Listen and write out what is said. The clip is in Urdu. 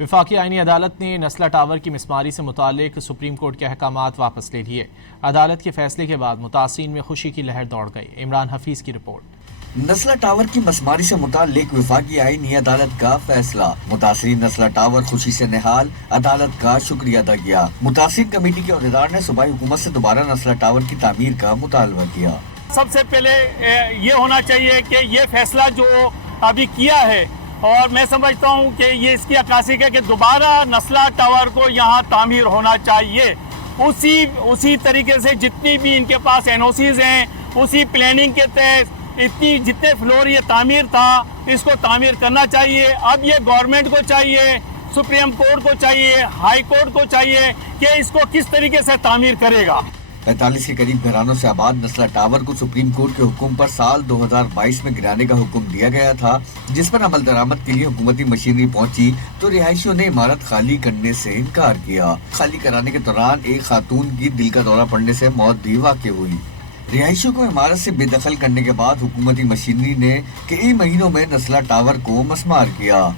وفاقی آئینی عدالت نے نسلہ ٹاور کی مسماری سے متعلق سپریم کورٹ کے احکامات واپس لے لیے۔ عدالت کے فیصلے کے بعد متاثرین میں خوشی کی لہر دوڑ گئی۔ عمران حفیظ کی رپورٹ۔ نسلہ ٹاور کی مسماری سے متعلق وفاقی آئینی عدالت کا فیصلہ، متاثرین نسلہ ٹاور خوشی سے نہال، عدالت کا شکریہ ادا کیا۔ متاثرین کمیٹی کے عہدیدار نے صوبائی حکومت سے دوبارہ نسلہ ٹاور کی تعمیر کا مطالبہ کیا۔ سب سے پہلے یہ ہونا چاہیے کہ یہ فیصلہ جو ابھی کیا ہے، اور میں سمجھتا ہوں کہ یہ اس کی عکاسی ہے کہ دوبارہ نسلہ ٹاور کو یہاں تعمیر ہونا چاہیے، اسی طریقے سے جتنی بھی ان کے پاس NOCs ہیں، اسی پلاننگ کے تحت جتنے فلور یہ تعمیر تھا اس کو تعمیر کرنا چاہیے۔ اب یہ گورنمنٹ کو چاہیے، سپریم کورٹ کو چاہیے، ہائی کورٹ کو چاہیے کہ اس کو کس طریقے سے تعمیر کرے گا۔ 45 کے قریب گھرانوں سے آباد نسلہ ٹاور کو سپریم کورٹ کے حکم پر سال 2022 میں گرانے کا حکم دیا گیا تھا، جس پر عمل درآمد کے لیے حکومتی مشینری پہنچی تو رہائشیوں نے عمارت خالی کرنے سے انکار کیا۔ خالی کرانے کے دوران ایک خاتون کی دل کا دورہ پڑنے سے موت بھی واقع ہوئی۔ رہائشیوں کو عمارت سے بے دخل کرنے کے بعد حکومتی مشینری نے کئی مہینوں میں نسلہ ٹاور کو مسمار کیا۔